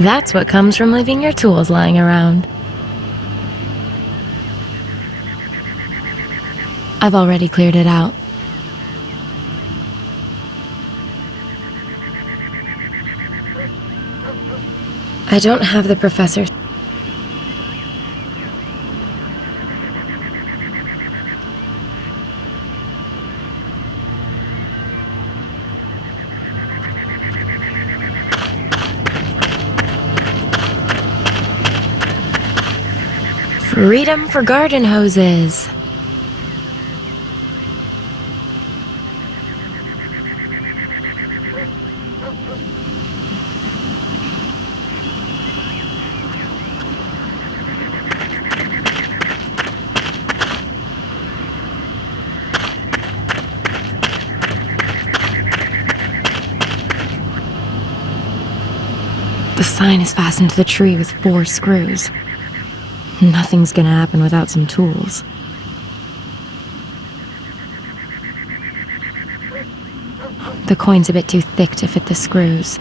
That's what comes from leaving your tools lying around. I've already cleared it out. I don't have the professor's. Freedom for garden hoses. The sign is fastened to the tree with 4 screws. Nothing's gonna happen without some tools. The coin's a bit too thick to fit the screws.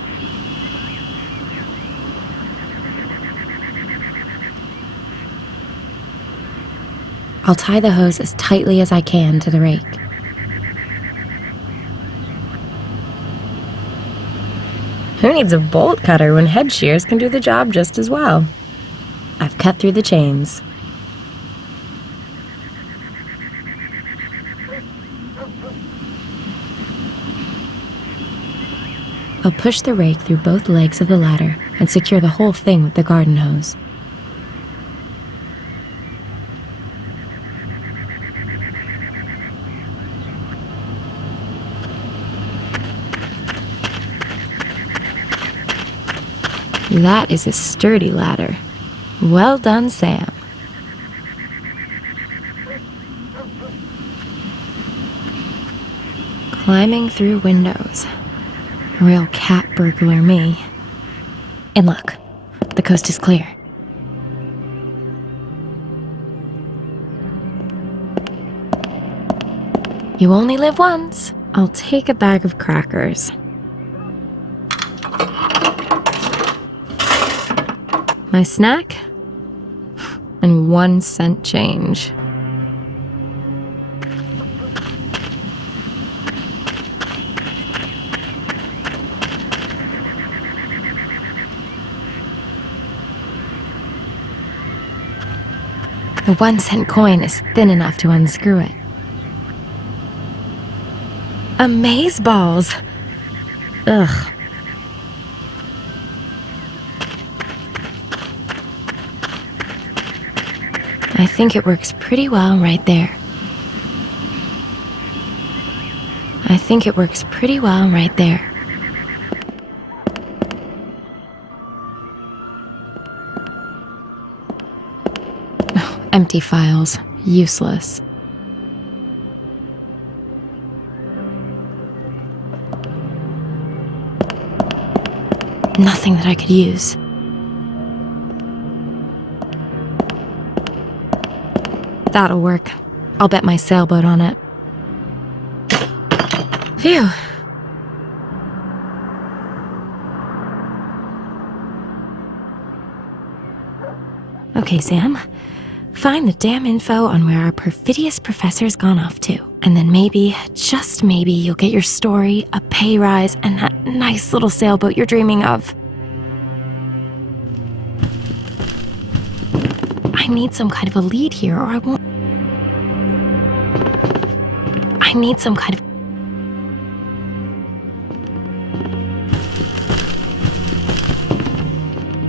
I'll tie the hose as tightly as I can to the rake. Who needs a bolt cutter when head shears can do the job just as well? I've cut through the chains. I'll push the rake through both legs of the ladder and secure the whole thing with the garden hose. That is a sturdy ladder. Well done, Sam. Climbing through windows. A real cat burglar me. And look, the coast is clear. You only live once. I'll take a bag of crackers. My snack? And 1 cent change. The 1 cent coin is thin enough to unscrew it. Amaze balls! Ugh. I think it works pretty well right there. I think it works pretty well right there. Empty files. Useless. Nothing that I could use. That'll work. I'll bet my sailboat on it. Phew. Okay, Sam. Find the damn info on where our perfidious professor's gone off to. And then maybe, just maybe, you'll get your story, a pay rise, and that nice little sailboat you're dreaming of. I need some kind of a lead here, or I won't. I need some kind of.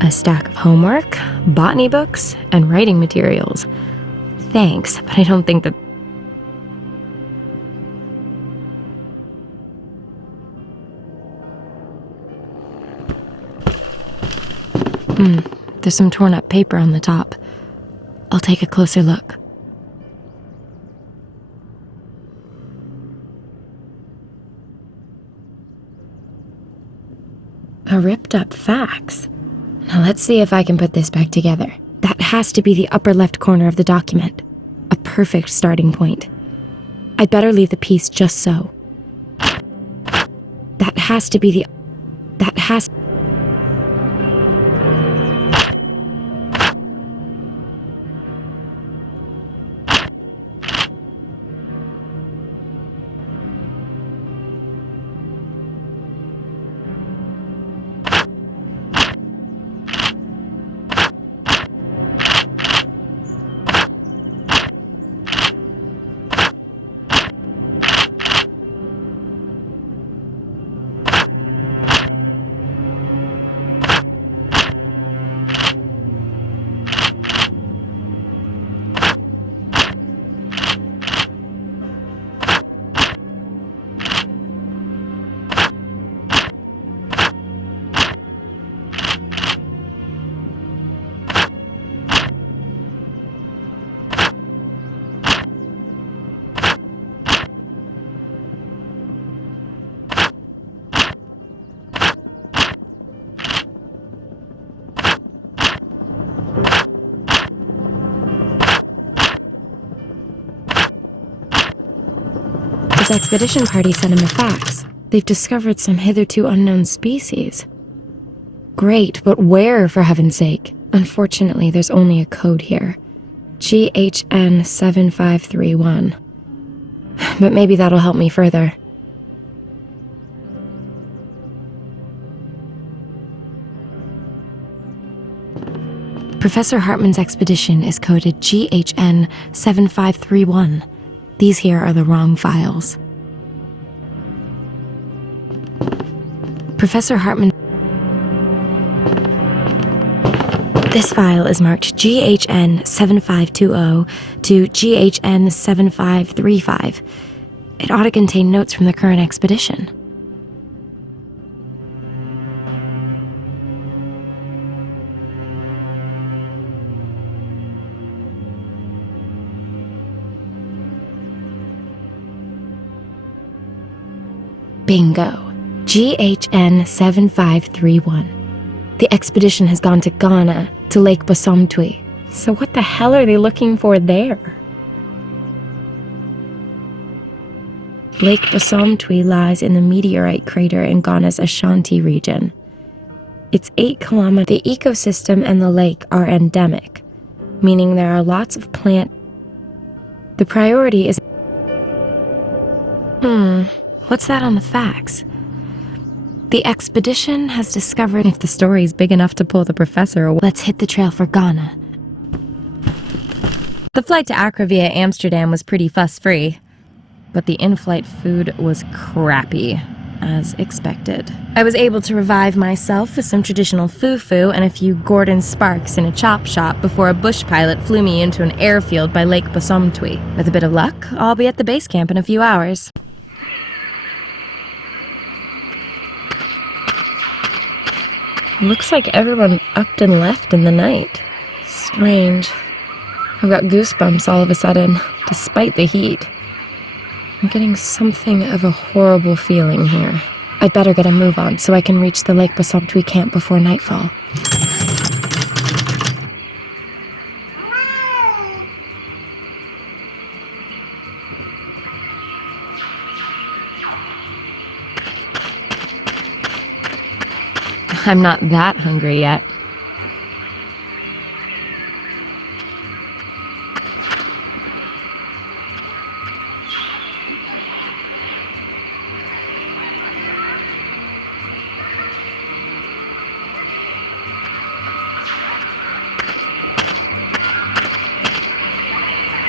A stack of homework, botany books, and writing materials. Thanks, but I don't think that. There's some torn up paper on the top. I'll take a closer look. A ripped up fax. Now let's see if I can put this back together. That has to be the upper left corner of the document. A perfect starting point. I'd better leave the piece just so. That has to be the... That has... Hartman's expedition party sent him a fax. They've discovered some hitherto unknown species. Great, but where, for heaven's sake? Unfortunately, there's only a code here. GHN 7531. But maybe that'll help me further. Professor Hartman's expedition is coded GHN 7531. These here are the wrong files. Professor Hartman... This file is marked GHN 7520 to GHN 7535. It ought to contain notes from the current expedition. Bingo. GHN 7531. The expedition has gone to Ghana, to Lake Bosomtwi. So what the hell are they looking for there? Lake Bosomtwi lies in the meteorite crater in Ghana's Ashanti region. It's 8 kilometers. The ecosystem and the lake are endemic, meaning there are lots of plant. The priority is... What's that on the fax? The expedition has discovered if the story's big enough to pull the professor away. Let's hit the trail for Ghana. The flight to Accra via Amsterdam was pretty fuss-free, but the in-flight food was crappy, as expected. I was able to revive myself with some traditional fufu and a few Gordon Sparks in a chop shop before a bush pilot flew me into an airfield by Lake Bosomtwi. With a bit of luck, I'll be at the base camp in a few hours. Looks like everyone upped and left in the night. Strange. I've got goosebumps all of a sudden, despite the heat. I'm getting something of a horrible feeling here. I'd better get a move on so I can reach the Lake Bosomtwi camp before nightfall. I'm not that hungry yet.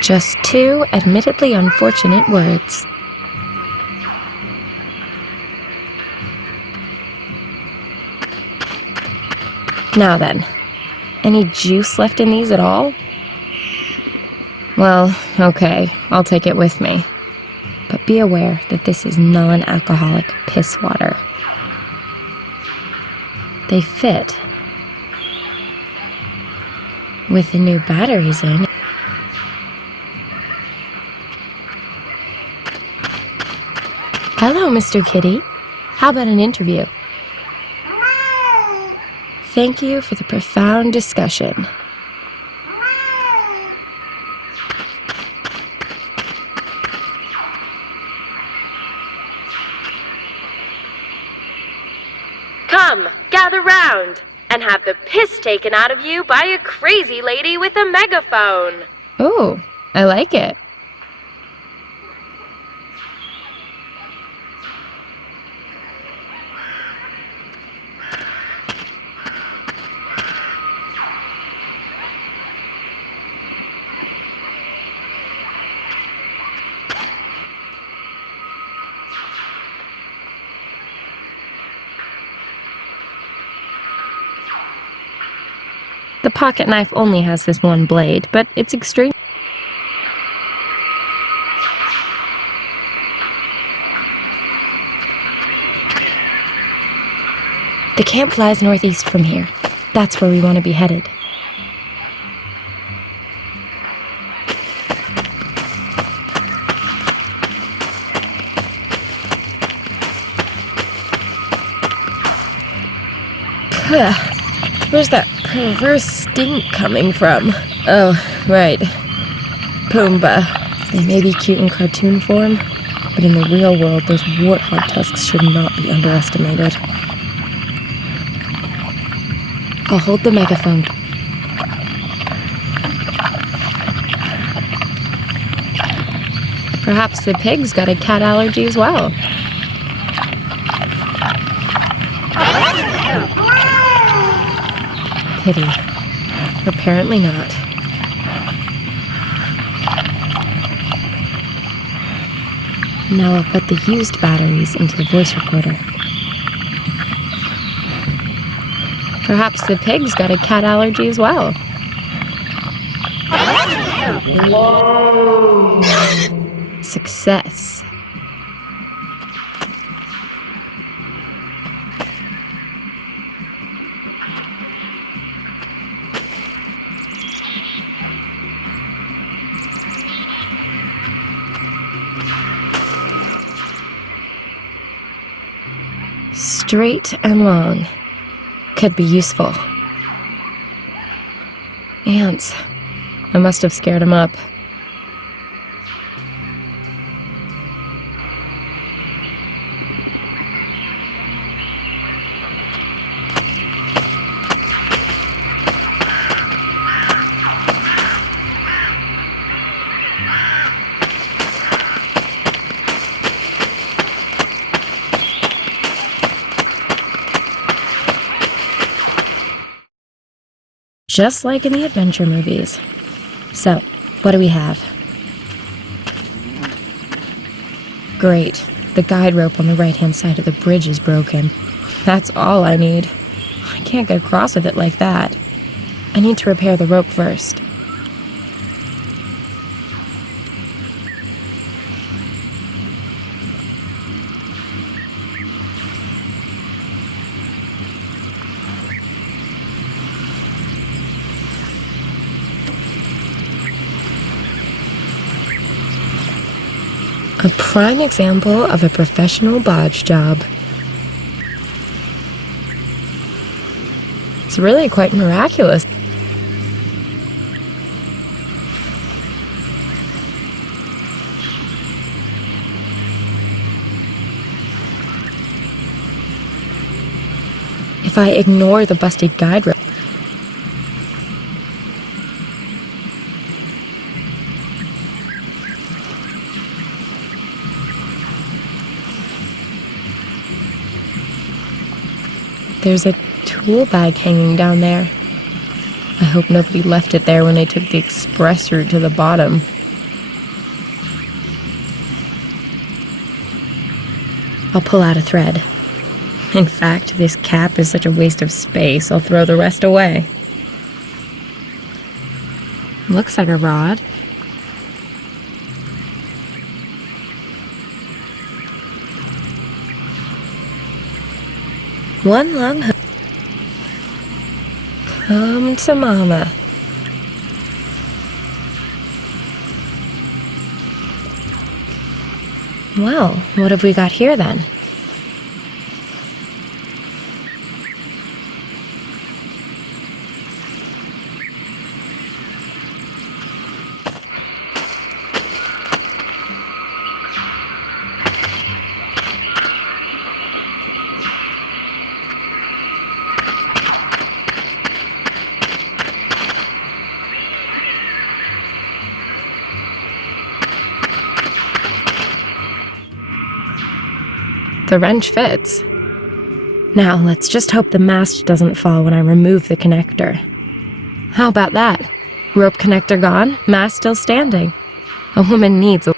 Just 2 admittedly unfortunate words. Now then, any juice left in these at all? Well, okay, I'll take it with me. But be aware that this is non-alcoholic piss water. They fit. With the new batteries in. Hello, Mr. Kitty. How about an interview? Thank you for the profound discussion. Come, gather round, and have the piss taken out of you by a crazy lady with a megaphone. Oh, I like it. The pocket knife only has this one blade, but it's extreme. The camp lies northeast from here. That's where we want to be headed. Where's that perverse stink coming from? Oh, right. Pumbaa. They may be cute in cartoon form, But in the real world, those warthog tusks should not be underestimated. I'll hold the megaphone. Perhaps the pig's got a cat allergy as well. Pity. Apparently not. Now I'll put the used batteries into the voice recorder. Perhaps the pig's got a cat allergy as well. Success. Straight and long. Could be useful. Ants. I must have scared him up. Just like in the adventure movies. So, what do we have? Great. The guide rope on the right-hand side of the bridge is broken. That's all I need. I can't get across with it like that. I need to repair the rope first. A prime example of a professional bodge job. It's really quite miraculous. If I ignore the busted guide rope, there's a tool bag hanging down there. I hope nobody left it there when they took the express route to the bottom. I'll pull out a thread. In fact, this cap is such a waste of space, I'll throw the rest away. Looks like a rod. One long hook. Come to mama. Well, what have we got here then? The wrench fits. Now, let's just hope the mast doesn't fall when I remove the connector. How about that? Rope connector gone, mast still standing. A woman needs a...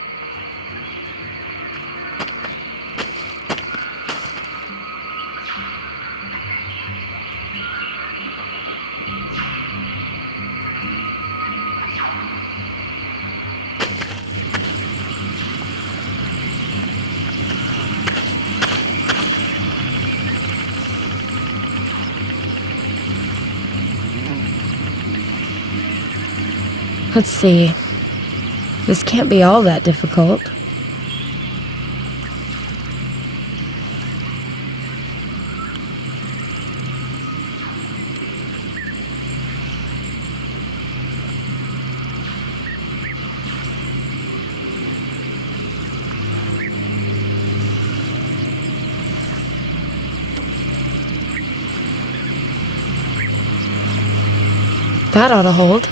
Let's see. This can't be all that difficult. That ought to hold.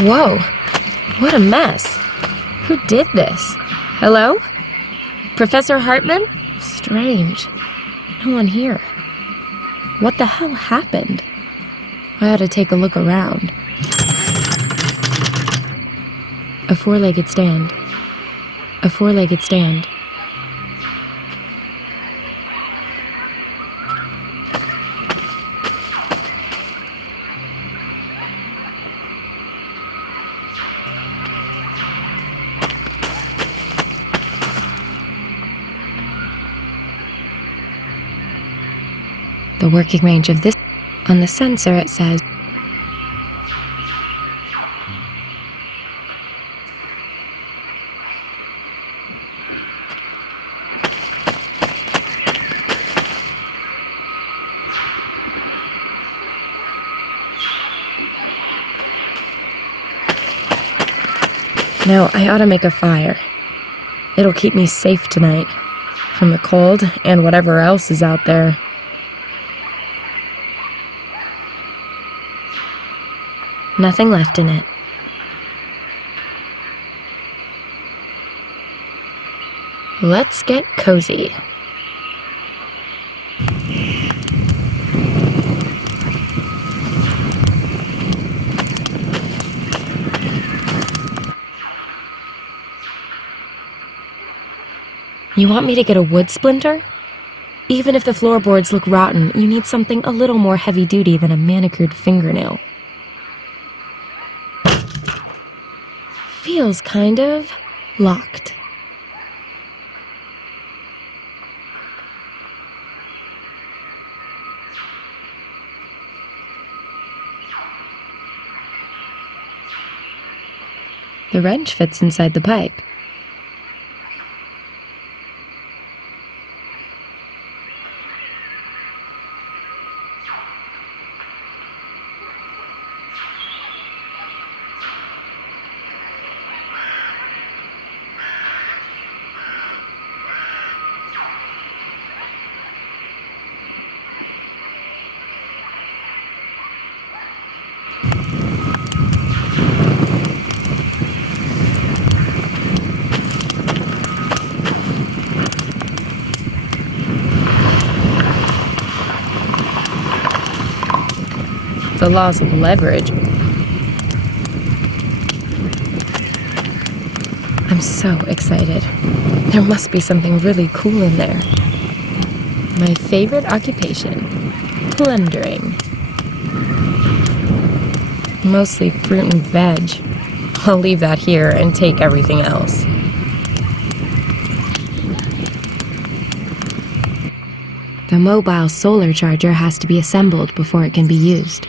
Whoa, what a mess. Who did this? Hello? Professor Hartman? Strange. No one here. What the hell happened? I ought to take a look around. A four-legged stand. A four-legged stand. The working range of this. On the sensor it says no, I ought to make a fire. It'll keep me safe tonight. From the cold and whatever else is out there. Nothing left in it. Let's get cozy. You want me to get a wood splinter? Even if the floorboards look rotten, you need something a little more heavy-duty than a manicured fingernail. Feels kind of locked. The wrench fits inside the pipe. The laws of leverage. I'm so excited. There must be something really cool in there. My favorite occupation, plundering. Mostly fruit and veg. I'll leave that here and take everything else. The mobile solar charger has to be assembled before it can be used.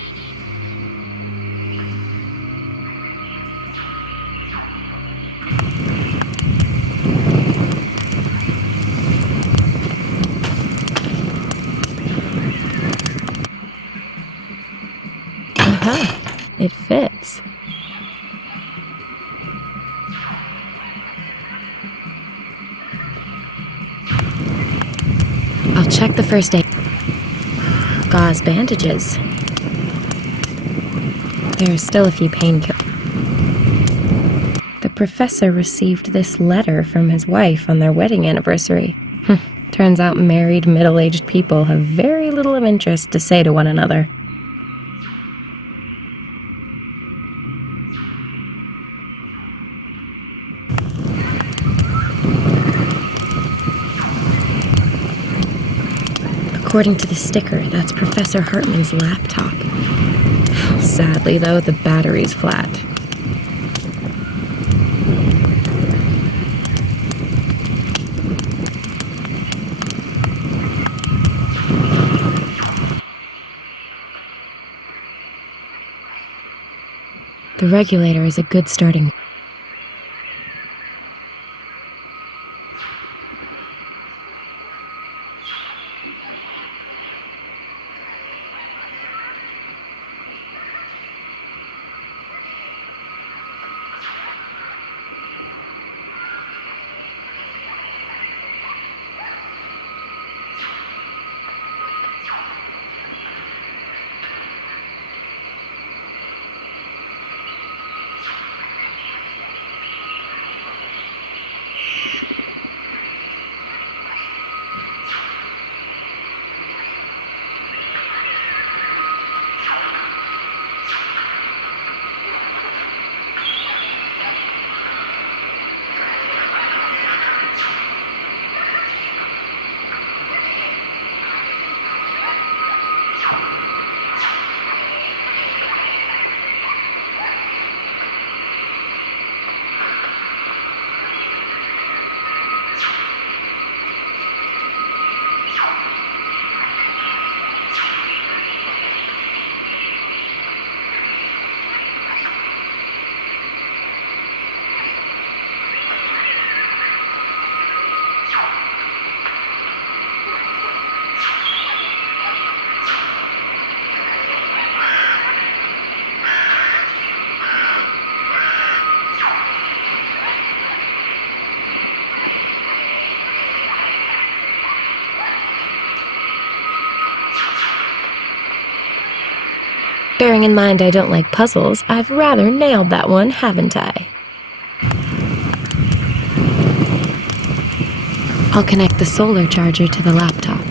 It fits. I'll check the first aid. Gauze bandages. There's still a few painkillers. The professor received this letter from his wife on their wedding anniversary. Turns out married, middle-aged people have very little of interest to say to one another. According to the sticker, that's Professor Hartman's laptop. Sadly, though, the battery's flat. The regulator is a good starting. Bearing in mind I don't like puzzles, I've rather nailed that one, haven't I? I'll connect the solar charger to the laptop.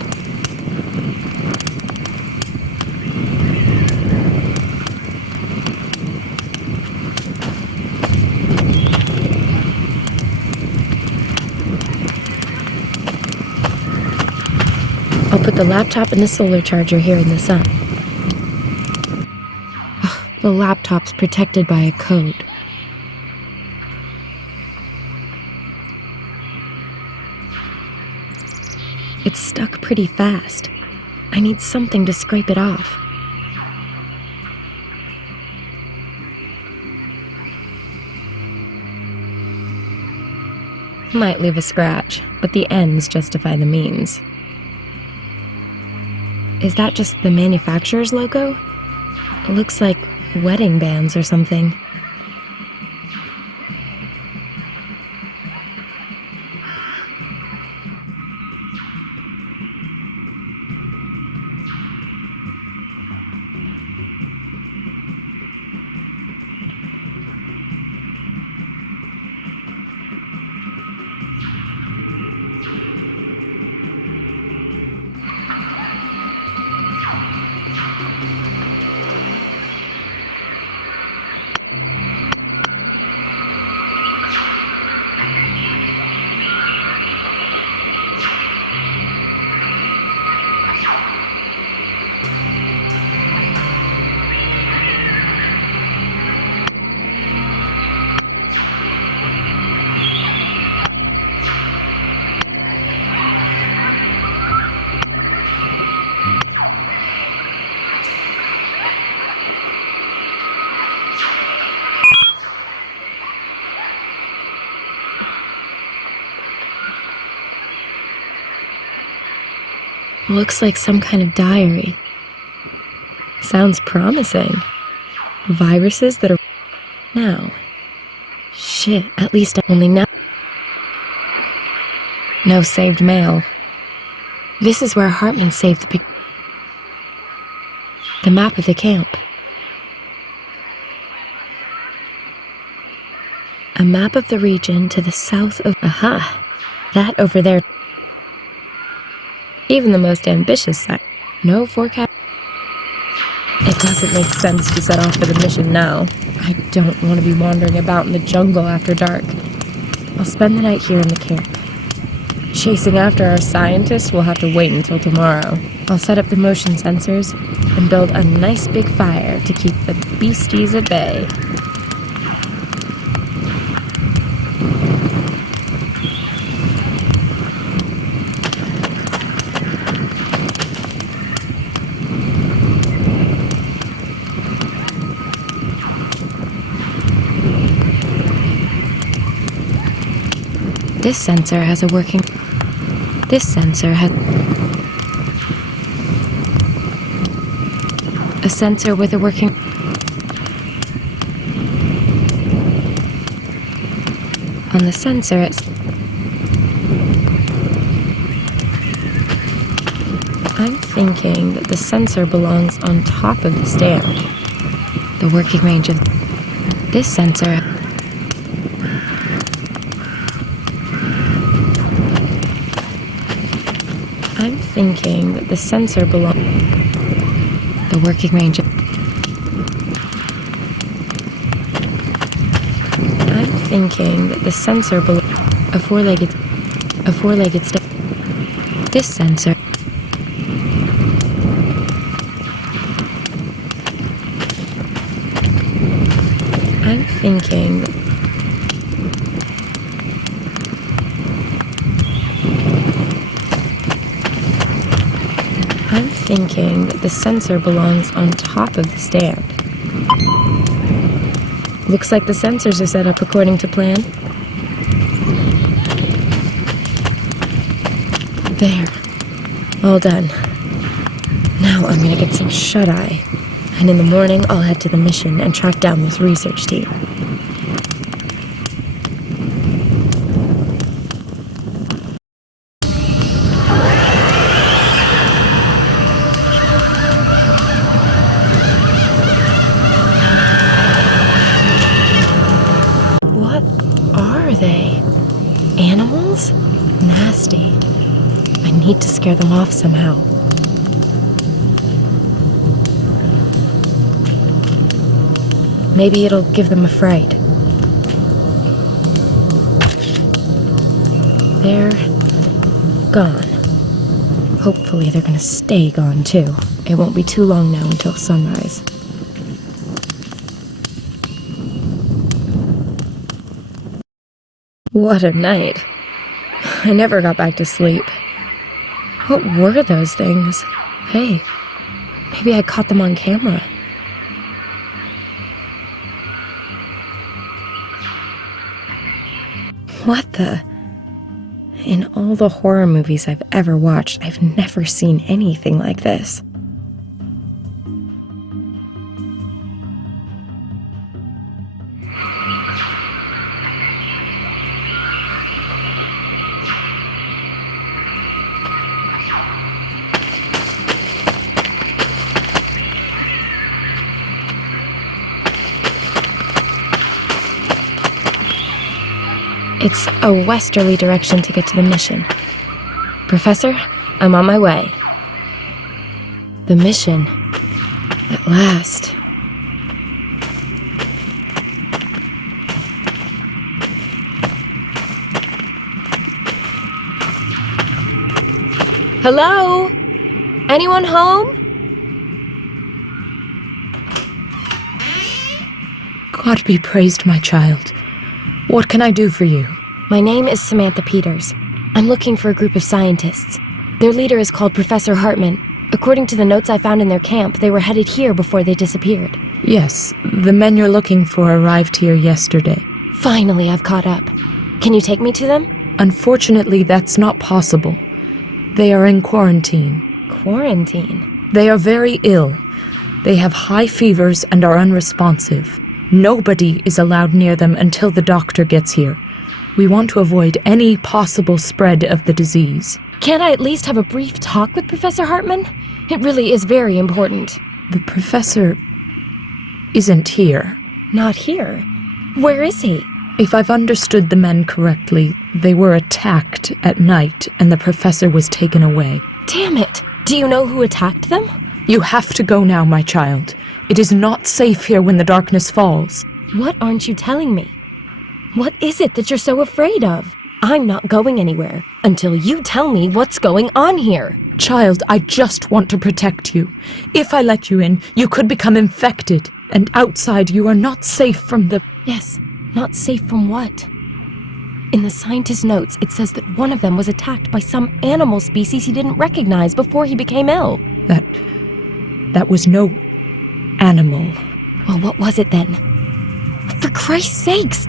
I'll put the laptop and the solar charger here in the sun. Ugh, the laptop's protected by a code. It's stuck pretty fast. I need something to scrape it off. Might leave a scratch, but the ends justify the means. Is that just the manufacturer's logo? It looks like wedding bands or something. Looks like some kind of diary. Sounds promising. Viruses that are... Now. Shit, at least only now. No saved mail. This is where Hartman saved the map of the camp. A map of the region to the south of... Aha! That over there. Even the most ambitious site. No forecast. It doesn't make sense to set off for the mission now. I don't want to be wandering about in the jungle after dark. I'll spend the night here in the camp. Chasing after our scientists will have to wait until tomorrow. I'll set up the motion sensors and build a nice big fire to keep the beasties at bay. This sensor has a working... This sensor has... A sensor with a working... On the sensor, it's... I'm thinking that the sensor belongs on top of the stand. The working range of... This sensor... I'm thinking that the sensor belongs... The working range of... I'm thinking that the sensor belongs... A four-legged stick. This sensor... I'm thinking that... I'm thinking that the sensor belongs on top of the stand. Looks like the sensors are set up according to plan. There. All done. Now I'm gonna get some shut-eye. And in the morning, I'll head to the mission and track down this research team. nasty. I need to scare them off somehow. Maybe it'll give them a fright. They're gone. Hopefully they're gonna stay gone too. It won't be too long now until sunrise. What a night. I never got back to sleep. What were those things? Hey, maybe I caught them on camera. What the? In all the horror movies I've ever watched, I've never seen anything like this. It's a westerly direction to get to the mission. Professor, I'm on my way. The mission. At last. Hello? Anyone home? God be praised, my child. What can I do for you? My name is Samantha Peters. I'm looking for a group of scientists. Their leader is called Professor Hartman. According to the notes I found in their camp, they were headed here before they disappeared. Yes, the men you're looking for arrived here yesterday. Finally, I've caught up. Can you take me to them? Unfortunately, that's not possible. They are in quarantine. Quarantine? They are very ill. They have high fevers and are unresponsive. Nobody is allowed near them until the doctor gets here. We want to avoid any possible spread of the disease. Can't I at least have a brief talk with Professor Hartman? It really is very important. The professor isn't here. Not here? Where is he? If I've understood the men correctly, they were attacked at night and the professor was taken away. Damn it! Do you know who attacked them? You have to go now, my child. It is not safe here when the darkness falls. What aren't you telling me? What is it that you're so afraid of? I'm not going anywhere until you tell me what's going on here. Child, I just want to protect you. If I let you in, you could become infected. And outside, you are not safe from the... Yes, not safe from what? In the scientist's notes, it says that one of them was attacked by some animal species he didn't recognize before he became ill. That was no animal. Well, what was it then? For Christ's sakes!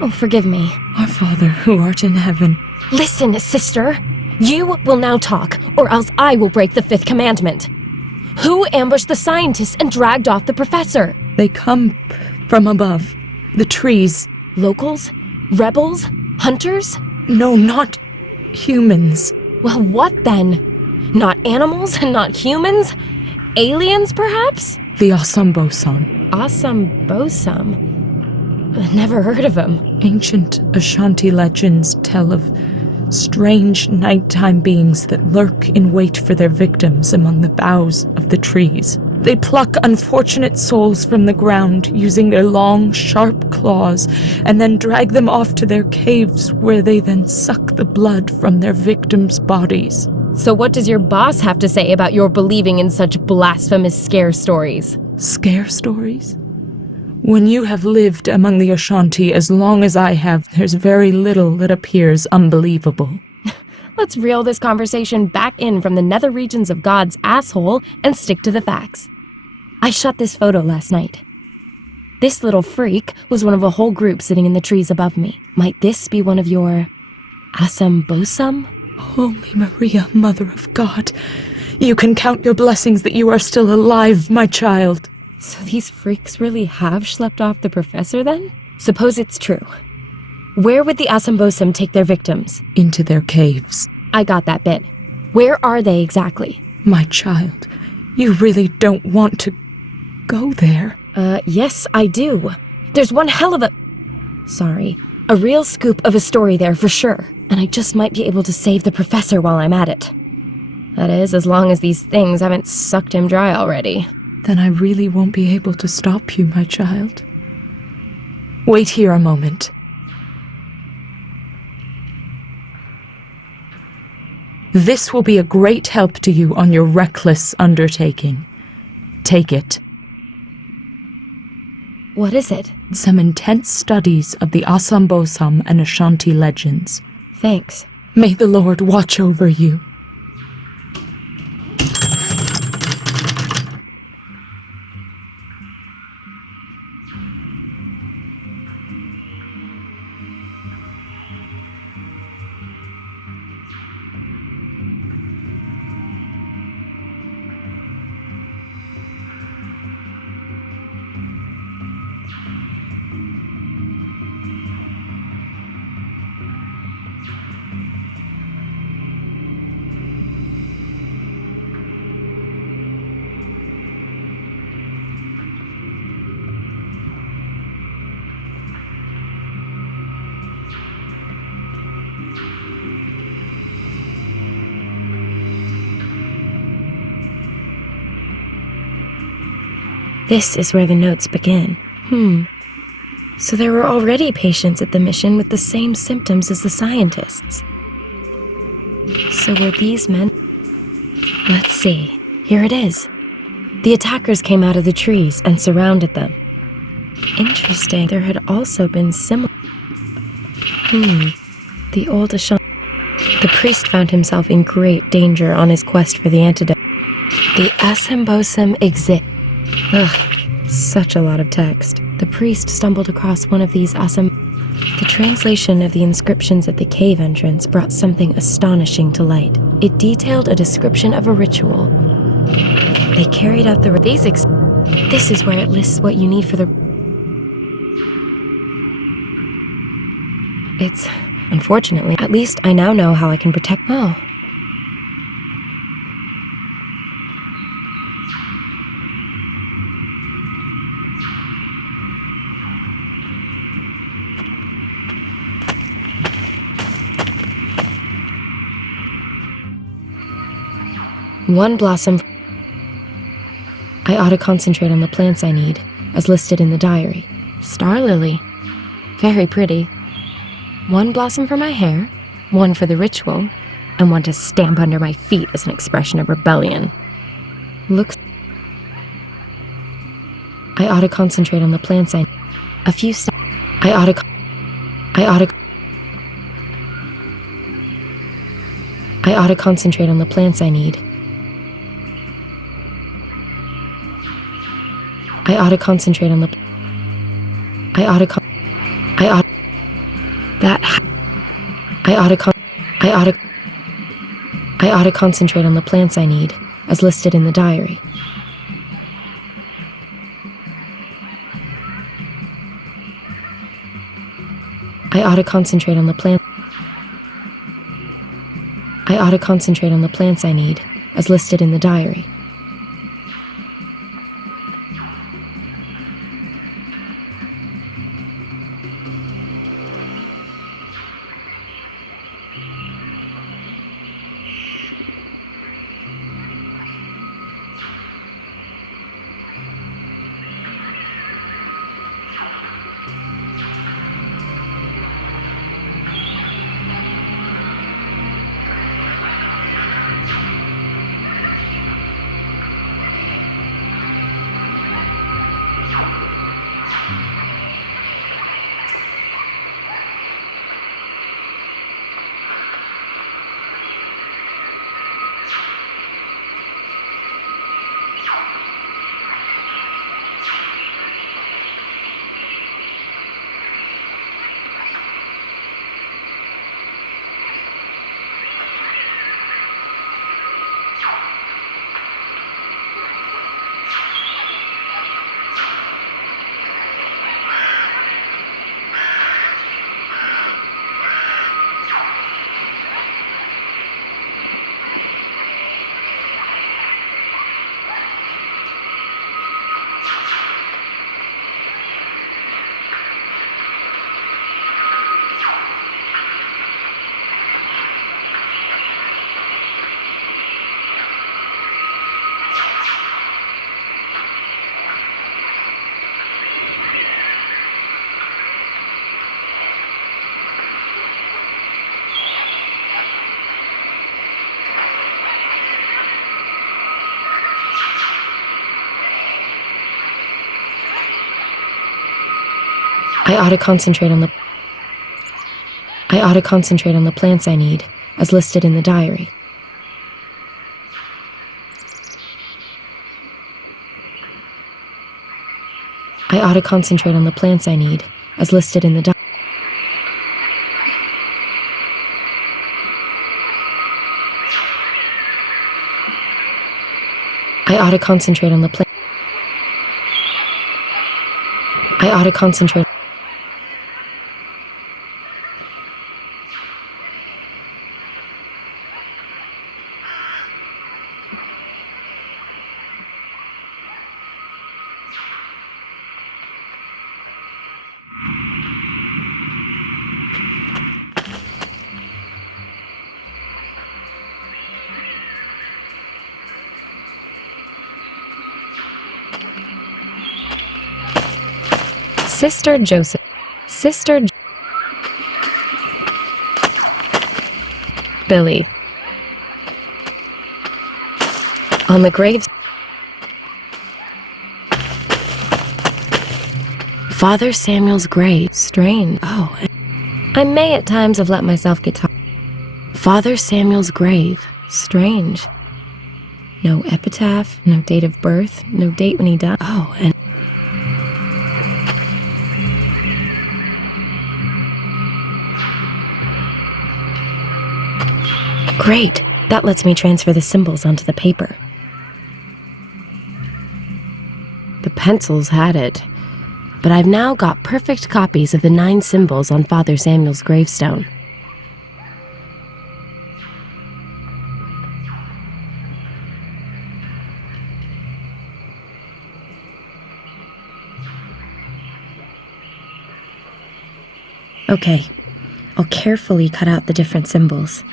Oh, forgive me. Our Father, who art in heaven. Listen, sister. You will now talk, or else I will break the fifth commandment. Who ambushed the scientists and dragged off the professor? They come from above. The trees. Locals? Rebels? Hunters? No, not humans. Well, what then? Not animals and not humans? Aliens, perhaps? The Asombosan. Asombosan? Never heard of him. Ancient Ashanti legends tell of strange nighttime beings that lurk in wait for their victims among the boughs of the trees. They pluck unfortunate souls from the ground using their long, sharp claws and then drag them off to their caves where they then suck the blood from their victims' bodies. So what does your boss have to say about your believing in such blasphemous scare stories? Scare stories? When you have lived among the Ashanti as long as I have, there's very little that appears unbelievable. Let's reel this conversation back in from the nether regions of God's asshole and stick to the facts. I shot this photo last night. This little freak was one of a whole group sitting in the trees above me. Might this be one of your Asombosan? Holy Maria, Mother of God, you can count your blessings that you are still alive, my child. So these freaks really have schlepped off the professor then? Suppose it's true. Where would the Asombosan take their victims? Into their caves. I got that bit. Where are they exactly? My child, you really don't want to go there. Yes, I do. There's one hell of a... Sorry. A real scoop of a story there for sure, and I just might be able to save the professor while I'm at it. That is, as long as these things haven't sucked him dry already. Then I really won't be able to stop you, my child. Wait here a moment. This will be a great help to you on your reckless undertaking. Take it. What is it? Some intense studies of the Asambosam and Ashanti legends. Thanks. May the Lord watch over you. This is where the notes begin. So there were already patients at the mission with the same symptoms as the scientists. So were these men? Let's see. Here it is. The attackers came out of the trees and surrounded them. Interesting. There had also been similar... The old Ashanti... The priest found himself in great danger on his quest for the antidote. The Asambosam exist. Ugh, such a lot of text. The priest stumbled across one of these The translation of the inscriptions at the cave entrance brought something astonishing to light. It detailed a description of a ritual. They carried out the... This is where it lists what you need for the... It's... Unfortunately, at least I now know how I can protect... Oh. One blossom. I ought to concentrate on the plants I need, as listed in the diary. Star lily. Very pretty. One blossom for my hair, one for the ritual, and one to stamp under my feet as an expression of rebellion. Looks... I ought to concentrate on the plants I need. A few steps. I ought to concentrate on the plants I need. I ought to concentrate on the... I ought to concentrate on the plants I need, as listed in the diary. I ought to concentrate on the plant... I ought to concentrate on the plants I need, as listed in the diary. I ought to concentrate on the plants I need, as listed in the diary. I ought to concentrate on the plants I need, as listed in the diary. I ought to concentrate on the plant. I ought to concentrate. Sister Joseph. Billy. On the graves. Father Samuel's grave. Strange. Oh, I may at times have let myself get tired. Father Samuel's grave. Strange. No epitaph, no date of birth, no date when he died. Oh, and great! That lets me transfer the symbols onto the paper. The pencils had it, but I've now got perfect copies of the 9 symbols on Father Samuel's gravestone. Okay, I'll carefully cut out the different symbols.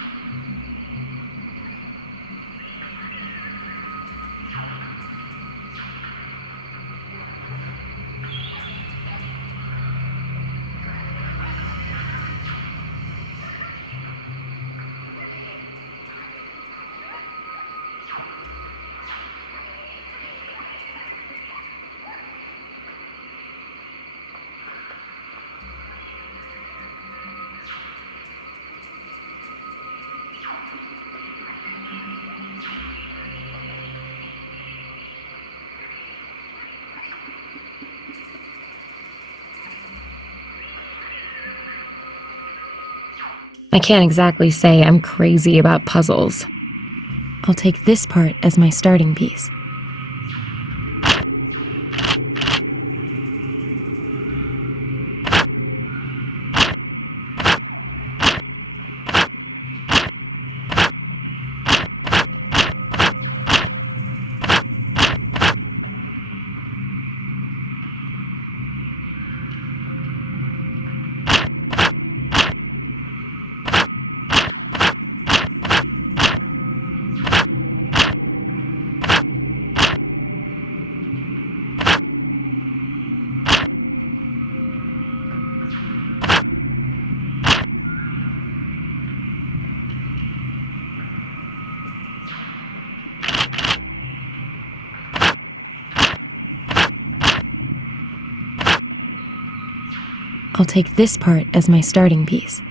I can't exactly say I'm crazy about puzzles. I'll take this part as my starting piece. I'll take this part as my starting piece.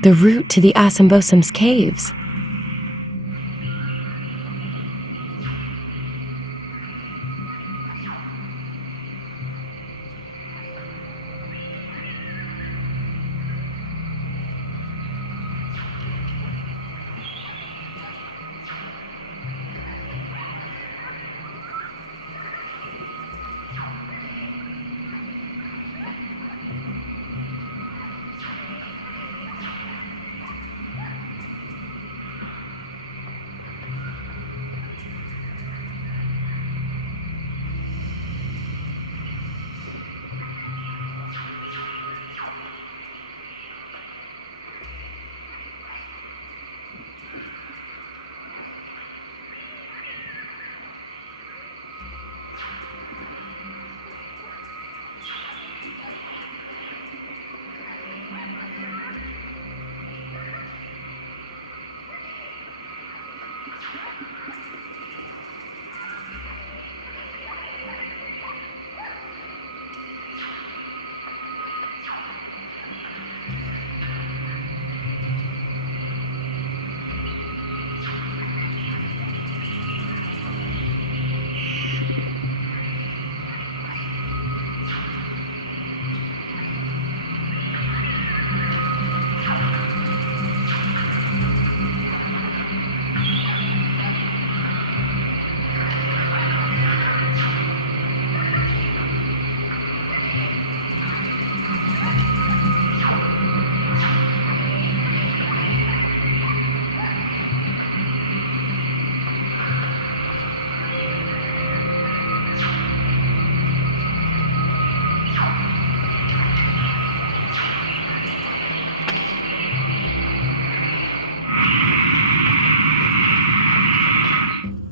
The route to the Asymbosum's caves.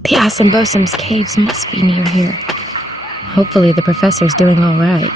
The Asymbosum's caves must be near here. Hopefully the professor's doing all right.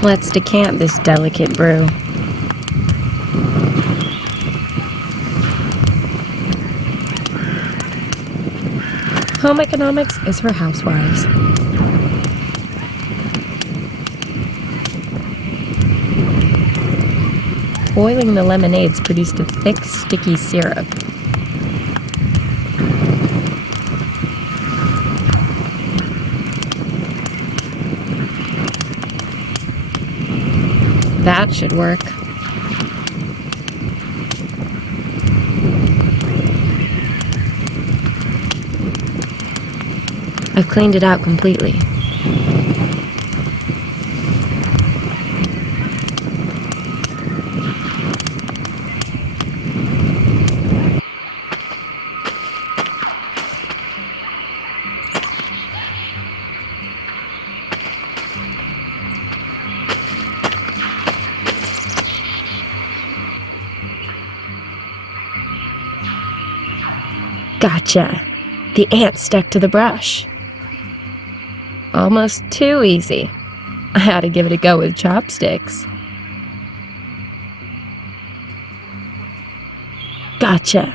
Let's decant this delicate brew. Home economics is for housewives. Boiling the lemonades produced a thick, sticky syrup. That should work. I've cleaned it out completely. Gotcha. The ant stuck to the brush. Almost too easy. I had to give it a go with chopsticks. Gotcha.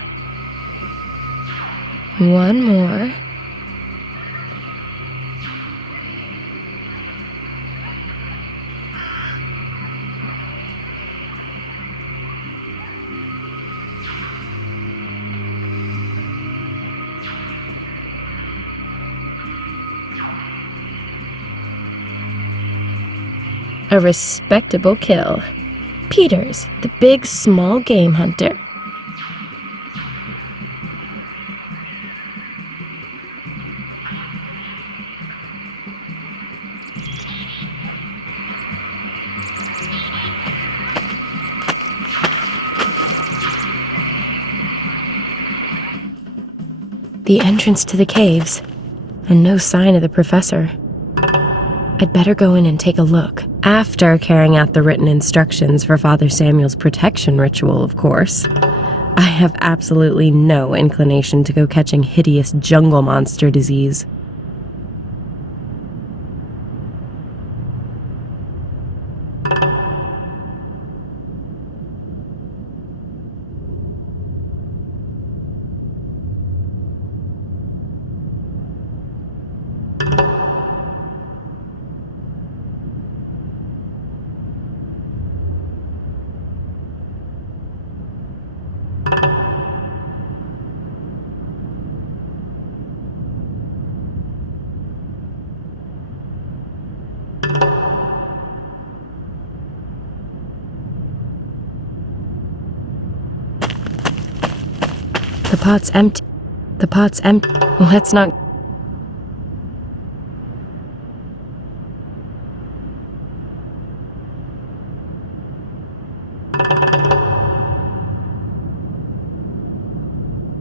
One more. A respectable kill. Peters, the big small game hunter. The entrance to the caves, and no sign of the professor. I'd better go in and take a look. After carrying out the written instructions for Father Samuel's protection ritual, of course. I have absolutely no inclination to go catching hideous jungle monster disease. The pot's empty. The pot's empty. Let's not...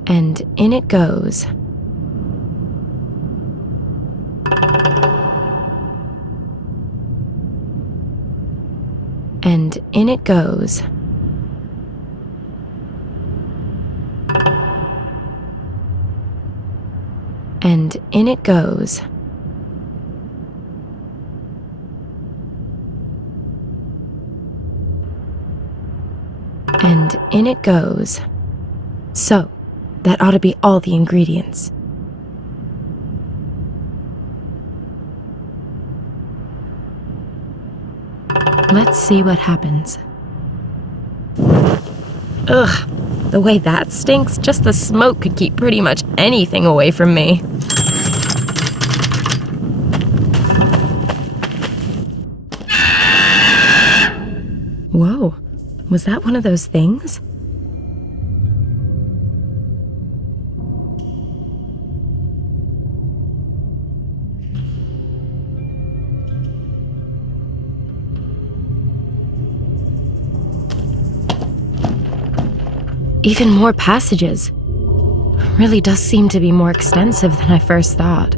And in it goes. And in it goes. And in it goes. And in it goes. So, that ought to be all the ingredients. Let's see what happens. Ugh, the way that stinks, just the smoke could keep pretty much anything away from me. Whoa, was that one of those things? Even more passages. Really does seem to be more extensive than I first thought.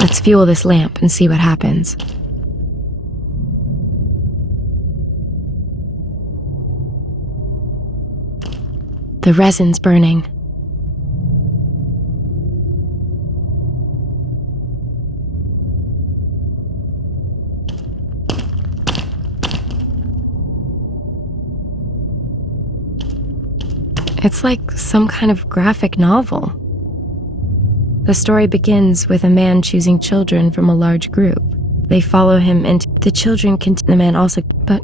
Let's fuel this lamp and see what happens. The resin's burning. It's like some kind of graphic novel. The story begins with a man choosing children from a large group. They follow him, and the children the man also, but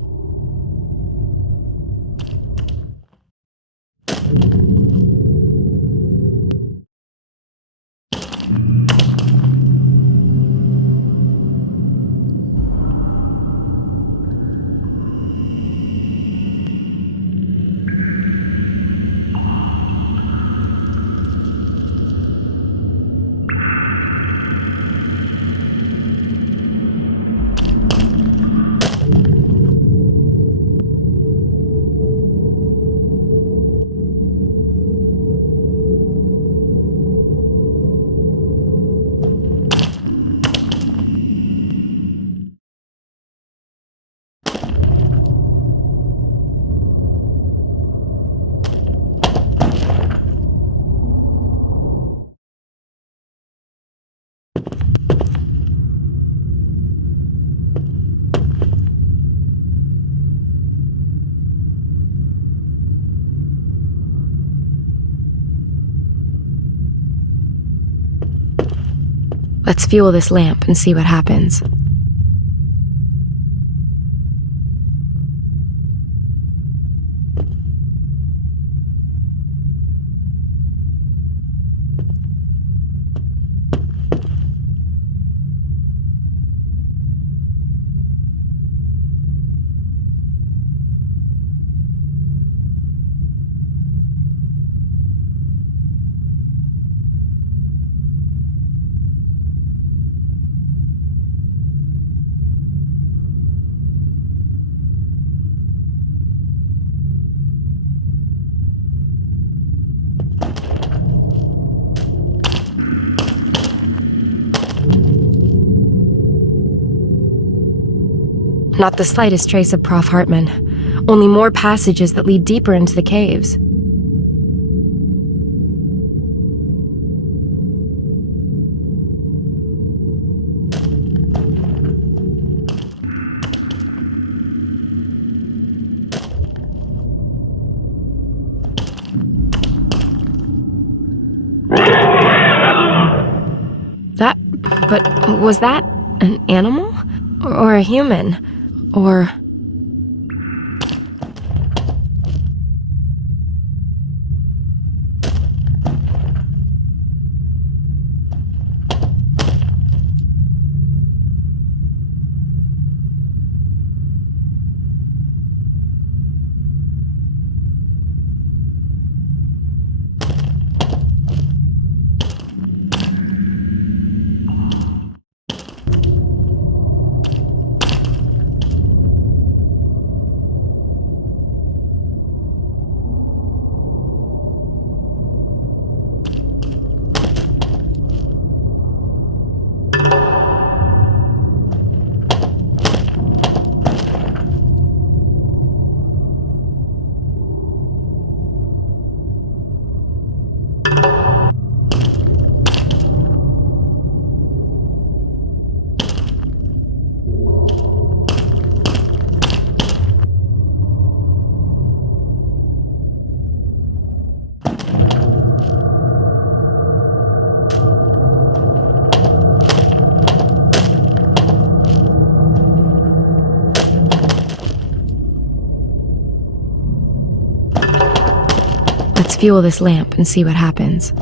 let's fuel this lamp and see what happens. Not the slightest trace of Prof. Hartman. Only more passages that lead deeper into the caves. But was that an animal? Or a human? Or... Let's fuel this lamp and see what happens.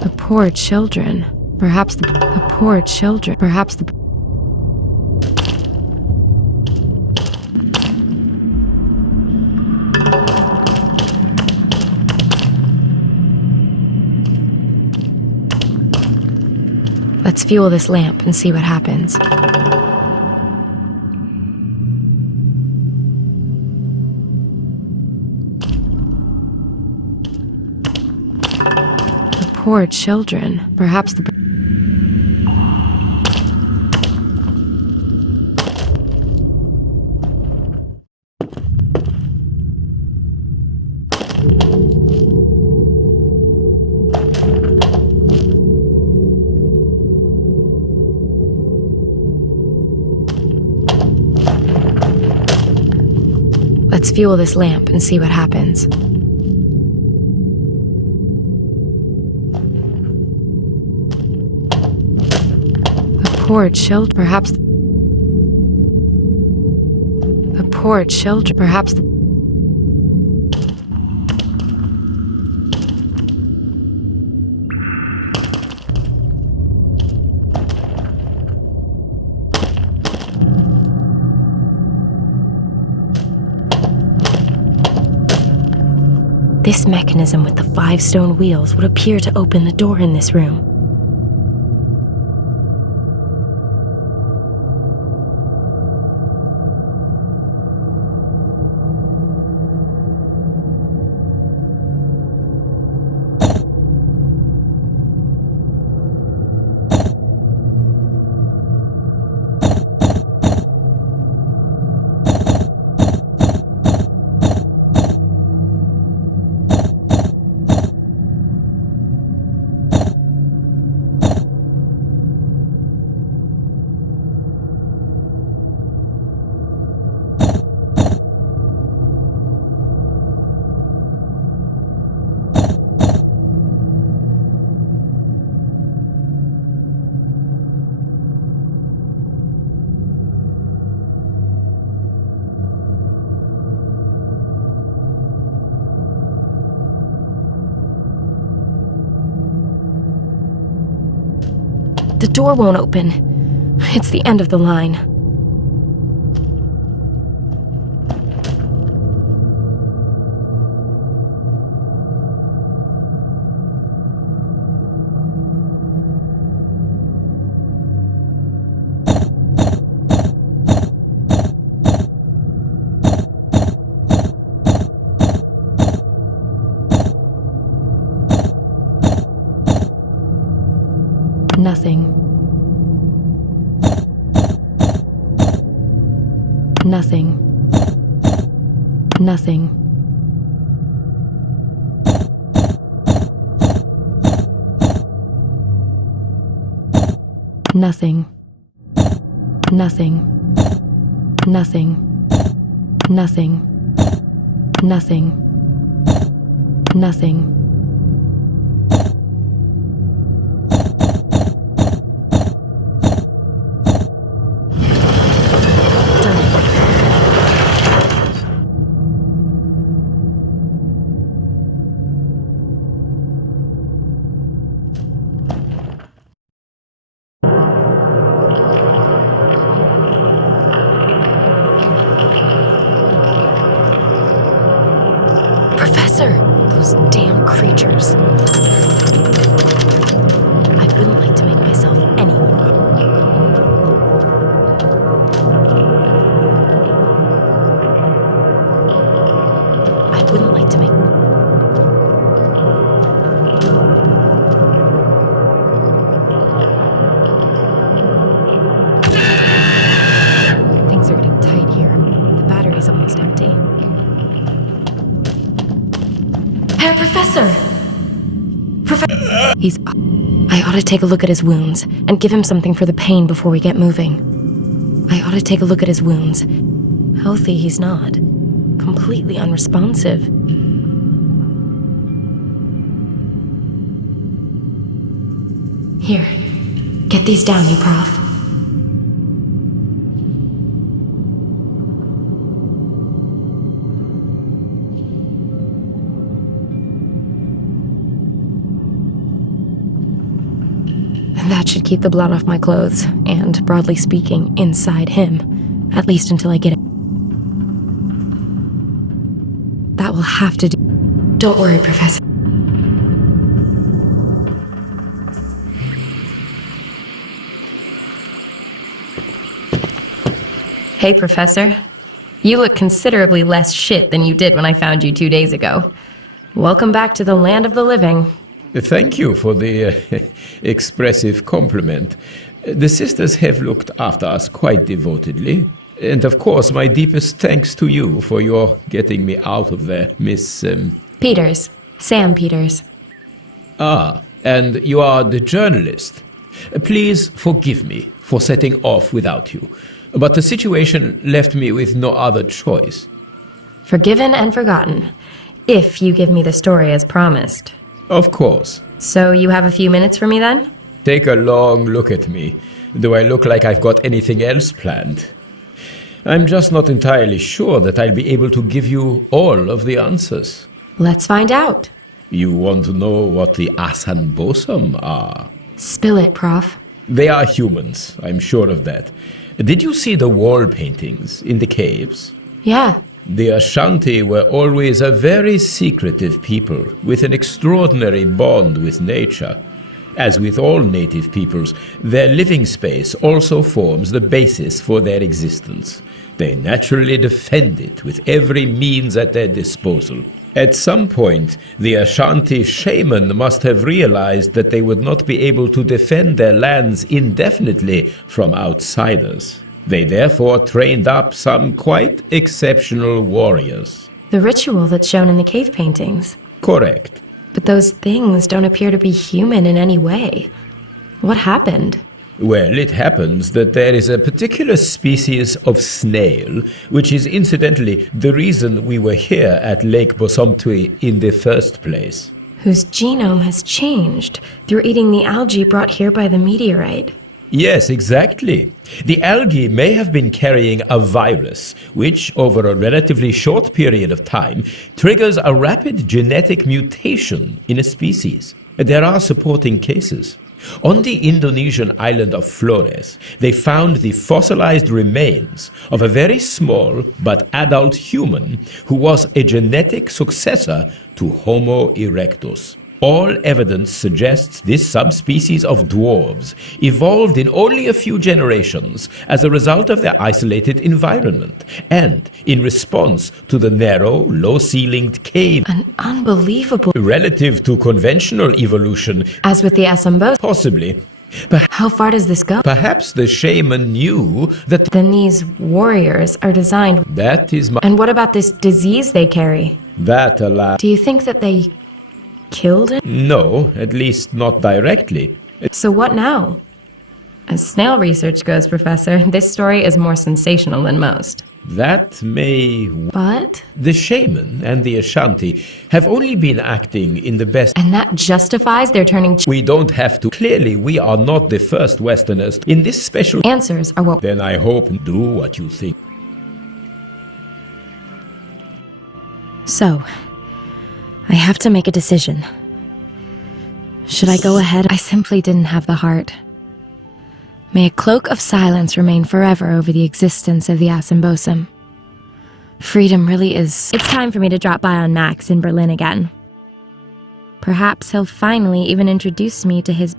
The poor children. Perhaps the poor children. Perhaps the... Let's fuel this lamp and see what happens. The poor children. Perhaps the... Let's fuel this lamp and see what happens. The poor children, perhaps... The poor children, perhaps... This mechanism with the 5 stone wheels would appear to open the door in this room. The door won't open. It's the end of the line. Nothing. Nothing. Nothing. Nothing. Nothing. Nothing. Nothing. Nothing. Nothing. Professor! Those damn creatures. I wouldn't like to make myself any more. I wouldn't like to make... Things are getting tight here. The battery's almost empty. Herr Professor! He's... I ought to take a look at his wounds and give him something for the pain before we get moving. I ought to take a look at his wounds. Healthy he's not. Completely unresponsive. Here. Get these down, you prof. That should keep the blood off my clothes, and, broadly speaking, inside him. At least until I get it. That will have to do. Don't worry, Professor. Hey, Professor. You look considerably less shit than you did when I found you 2 days ago. Welcome back to the land of the living. Thank you for the expressive compliment. The sisters have looked after us quite devotedly. And of course, my deepest thanks to you for your getting me out of there, Miss... Peters. Sam Peters. Ah, and you are the journalist. Please forgive me for setting off without you, but the situation left me with no other choice. Forgiven and forgotten. If you give me the story as promised. Of course. So you have a few minutes for me then? Take a long look at me. Do I look like I've got anything else planned? I'm just not entirely sure that I'll be able to give you all of the answers. Let's find out. You want to know what the Asanbosam are? Spill it, Prof. They are humans, I'm sure of that. Did you see the wall paintings in the caves? Yeah. The Ashanti were always a very secretive people with an extraordinary bond with nature. As with all native peoples, their living space also forms the basis for their existence. They naturally defend it with every means at their disposal. At some point, the Ashanti shaman must have realized that they would not be able to defend their lands indefinitely from outsiders. They therefore trained up some quite exceptional warriors. The ritual that's shown in the cave paintings. Correct. But those things don't appear to be human in any way. What happened? Well, it happens that there is a particular species of snail, which is incidentally the reason we were here at Lake Bosomtwi in the first place. Whose genome has changed through eating the algae brought here by the meteorite. Yes, exactly. The algae may have been carrying a virus, which, over a relatively short period of time, triggers a rapid genetic mutation in a species. There are supporting cases. On the Indonesian island of Flores, they found the fossilized remains of a very small but adult human who was a genetic successor to Homo erectus. All evidence suggests this subspecies of dwarves evolved in only a few generations as a result of their isolated environment and in response to the narrow, low-ceilinged cave. An unbelievable... Relative to conventional evolution, As with the Asambos. possibly. How far does this go? Perhaps the shaman knew that Then these warriors are designed... that is my... And what about this disease they carry? That, alas... Do you think that they killed it? No, at least not directly. So what now? As snail research goes, Professor, this story is more sensational than most. That may... But? The shaman and the Ashanti have only been acting in the best... And that justifies their turning... We don't have to. Clearly, we are not the first Westerners in this special... Answers are what... Then I hope do what you think. So, I have to make a decision. Should I go ahead? I simply didn't have the heart. May a cloak of silence remain forever over the existence of the Asambosam. Freedom really is... It's time for me to drop by on Max in Berlin again. Perhaps he'll finally even introduce me to his